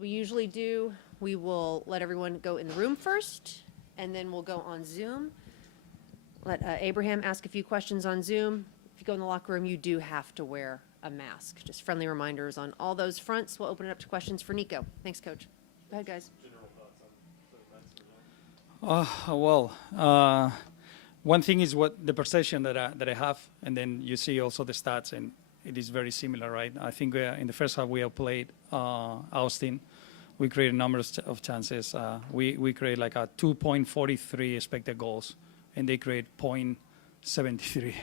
we usually do, we will let everyone go in the room first, and then we'll go on Zoom. Let Abraham ask a few questions on Zoom. If you go in the locker room, you do have to wear a mask. Just friendly reminders on all those fronts. We'll open it up to questions for Nico. Thanks, Coach. Go ahead, guys. One thing is what the perception that I have, and then you see also the stats, and it is very similar, right? I think in the first half we outplayed Austin. We created a number of chances. We create like a 2.43 expected goals, and they create 0.73.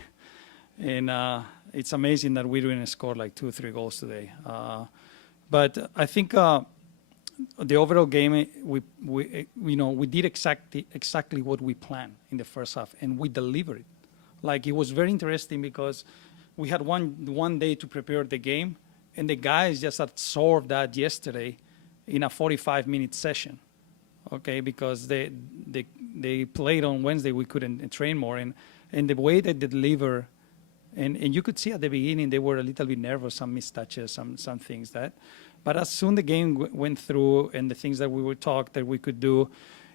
And it's amazing that we didn't score like 2 or 3 goals today. But I think the overall game, we did exactly what we planned in the first half, and we delivered. Like, it was very interesting because we had one day to prepare the game, and the guys just absorbed that yesterday in a 45-minute session, okay? Because they played on Wednesday, we couldn't train more, and the way they deliver, and you could see at the beginning they were a little bit nervous, some missed touches, some things that. But as soon the game went through and the things that we would talk that we could do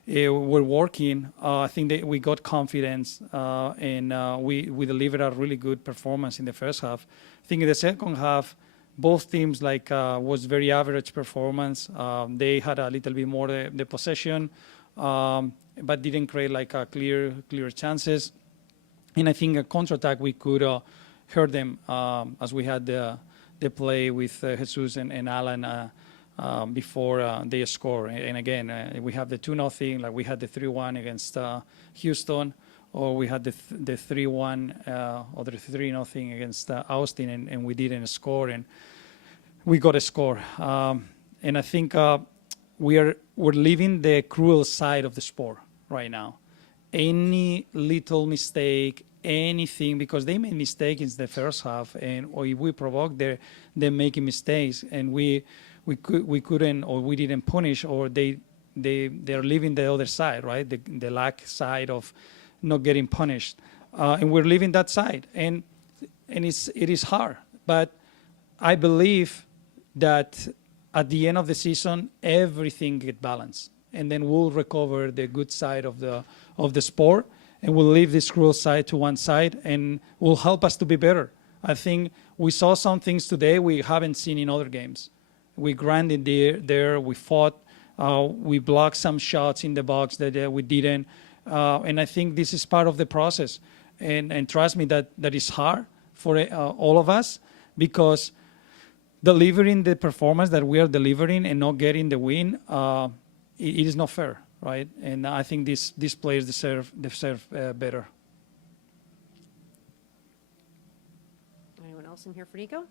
were working, I think that we got confidence and we delivered a really good performance in the first half. I think in the second half, both teams was very average performance. They had a little bit more the possession, but didn't create like a clear chances. And I think a counterattack we could hurt them as we had the play with Jesus and Alan before they score. And again, we have the 2-0, like we had the 3-1 against Houston, or we had the 3-1 or the 3-0 against Austin, and we didn't score, and we got a score. And I think we're living the cruel side of the sport right now. Any little mistake, anything, because they made mistakes in the first half, and or if we provoke, they're making mistakes, and we couldn't, or we didn't punish, or they're living the other side, right? The lack side of not getting punished, and we're living that side, and it is hard. But I believe that at the end of the season, everything get balanced, and then we'll recover the good side of the sport, and we'll leave this cruel side to one side, and will help us to be better. I think we saw some things today we haven't seen in other games. We grinded there, we fought, we blocked some shots in the box that we didn't, and I think this is part of the process. And trust me, that is hard for all of us, because delivering the performance that we are delivering and not getting the win, it is not fair, right? And I think these players deserve better. Anyone else in here for Nico? It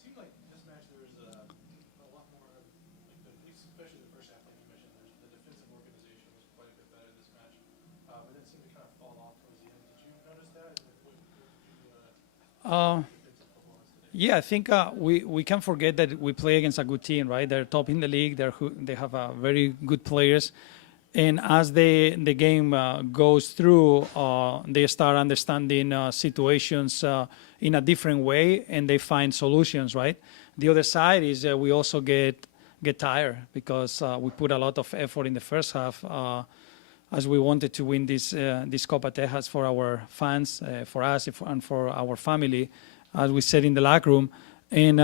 seemed like this match there was a lot more, especially the first half, like you mentioned, the defensive organization was quite a bit better this match, but then it seemed to kind of fall off towards the end. Did you notice that? Yeah, I think we can't forget that we play against a good team, right? They're top in the league. They have very good players, and as the game goes through, they start understanding situations in a different way, and they find solutions, right? The other side is we also get tired, because we put a lot of effort in the first half, as we wanted to win this Copa Tejas for our fans, for us, and for our family, as we said in the locker room, and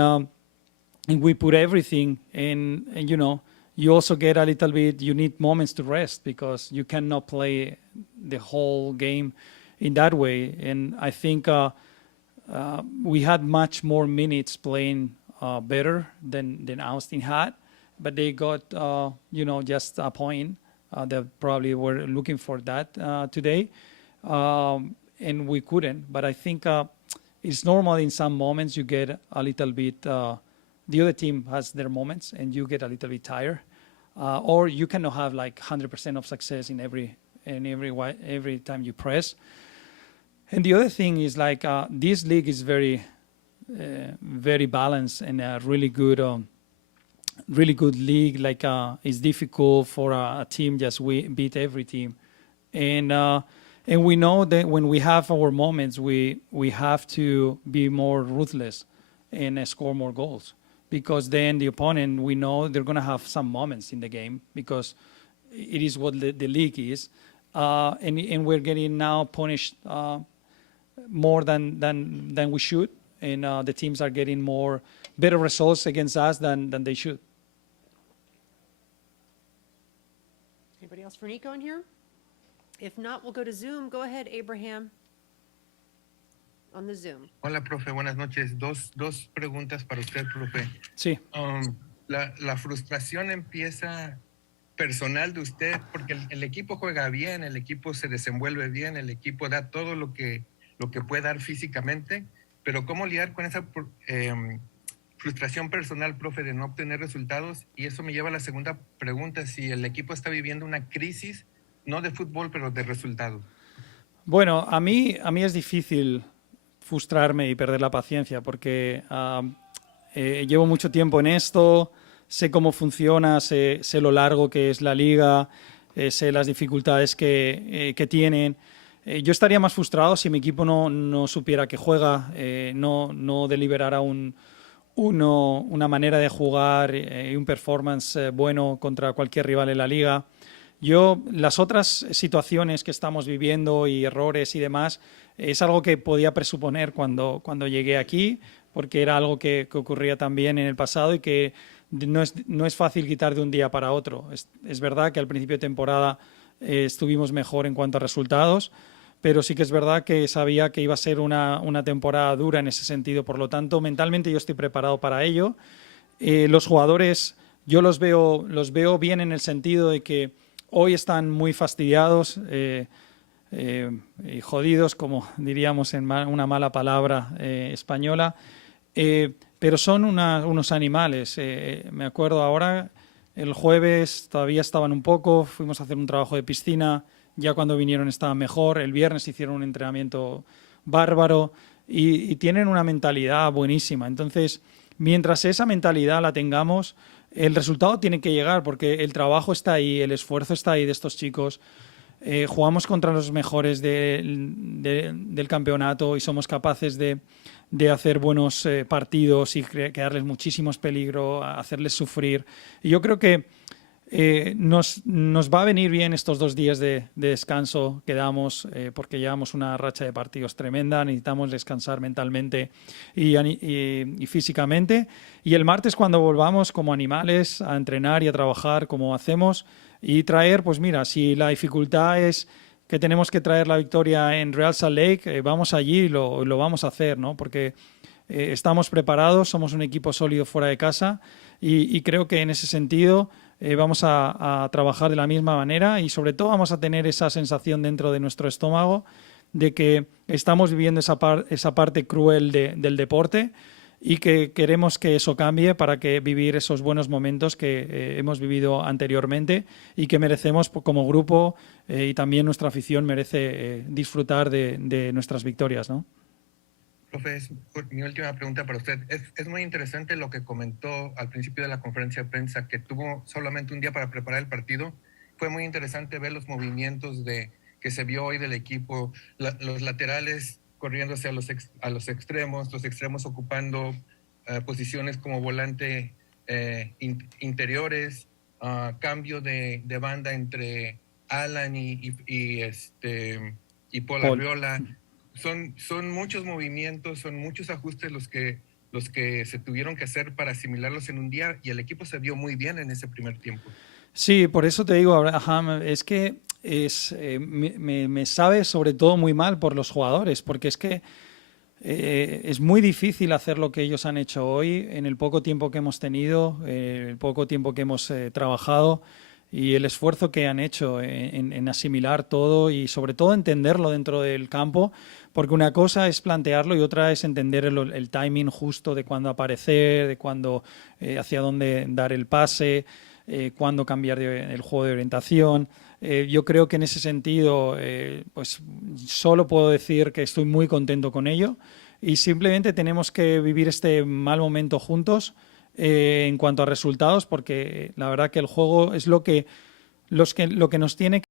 we put everything, and you also get a little bit, you need moments to rest, because you cannot play the whole game in that way. And I think we had much more minutes playing better than Austin had, but they got just a point. They probably were looking for that today, and we couldn't. But I think it's normal in some moments you get a little bit, the other team has their moments and you get a little bit tired, or you cannot have like 100% of success in every time you press. And the other thing is like this league is very balanced, and a really good league. Like it's difficult for a team just beat every team, and And we know that when we have our moments, we have to be more ruthless and score more goals. Because then the opponent, we know they're going to have some moments in the game because it is what the league is. And we're getting now punished more than we should. And the teams are getting better results against us than they should. Anybody else for Nico in here? If not, we'll go to Zoom. Go ahead, Abraham, on the Zoom. Hola, profe, buenas noches. Dos preguntas para usted, profe. Sí. La frustración empieza personal de usted porque el equipo juega bien, el equipo se desenvuelve bien, el equipo da todo lo que puede dar físicamente, pero ¿cómo lidiar con esa frustración personal, profe, de no obtener resultados? Y eso me lleva a la segunda pregunta, si el equipo está viviendo una crisis, no de fútbol, pero de resultados. Bueno, a mí es difícil frustrarme y perder la paciencia porque llevo mucho tiempo en esto, sé cómo funciona, sé lo largo que es la liga, sé las dificultades que tienen. Yo estaría más frustrado si mi equipo no supiera que juega, no deliberara una manera de jugar y un performance bueno contra cualquier rival en la liga. Las otras situaciones que estamos viviendo y errores y demás, es algo que podía presuponer cuando llegué aquí, porque era algo que ocurría también en el pasado y que no es fácil quitar de un día para otro. Es verdad que al principio de temporada estuvimos mejor en cuanto a resultados, pero sí que es verdad que sabía que iba a ser una temporada dura en ese sentido. Por lo tanto, mentalmente yo estoy preparado para ello. Los jugadores, yo los veo bien en el sentido de que hoy están muy fastidiados y jodidos, como diríamos en una mala palabra española, pero son unos animales. Me acuerdo ahora, el jueves todavía estaban un poco, fuimos a hacer un trabajo de piscina, ya cuando vinieron estaban mejor, el viernes hicieron un entrenamiento bárbaro y tienen una mentalidad buenísima. Entonces, mientras esa mentalidad la tengamos, el resultado tiene que llegar porque el trabajo está ahí, el esfuerzo está ahí de estos chicos. Jugamos contra los mejores del campeonato y somos capaces de hacer buenos partidos y crearles muchísimos peligro, hacerles sufrir. Y yo creo que nos va a venir bien estos 2 días de descanso que damos porque llevamos una racha de partidos tremenda, necesitamos descansar mentalmente y físicamente, y el martes cuando volvamos como animales a entrenar y a trabajar como hacemos y traer, pues mira, si la dificultad es que tenemos que traer la victoria en Real Salt Lake, vamos allí y lo vamos a hacer, ¿no? Porque estamos preparados, somos un equipo sólido fuera de casa y creo que en ese sentido vamos a trabajar de la misma manera y sobre todo vamos a tener esa sensación dentro de nuestro estómago de que estamos viviendo esa parte cruel del deporte y que queremos que eso cambie para que vivir esos buenos momentos que hemos vivido anteriormente y que merecemos como grupo y también nuestra afición merece disfrutar de nuestras victorias, ¿no? Profe, mi última pregunta para usted. Es muy interesante lo que comentó al principio de la conferencia de prensa, que tuvo solamente un día para preparar el partido. Fue muy interesante ver los movimientos que se vio hoy del equipo, los laterales corriéndose a los extremos ocupando posiciones como volante interiores, cambio de banda entre Alan y Paul Arriola. Son muchos movimientos, son muchos ajustes los que se tuvieron que hacer para asimilarlos en un día, y el equipo se vio muy bien en ese primer tiempo. Sí, por eso te digo, Abraham, es que me sabe sobre todo muy mal por los jugadores, porque es que es muy difícil hacer lo que ellos han hecho hoy en el poco tiempo que hemos tenido, el poco tiempo que hemos trabajado y el esfuerzo que han hecho en asimilar todo y sobre todo entenderlo dentro del campo, porque una cosa es plantearlo y otra es entender el timing justo de cuándo aparecer, de cuándo hacia dónde dar el pase, cuándo cambiar el juego de orientación. Yo creo que en ese sentido pues solo puedo decir que estoy muy contento con ello y simplemente tenemos que vivir este mal momento juntos en cuanto a resultados, porque la verdad que el juego es lo que nos tiene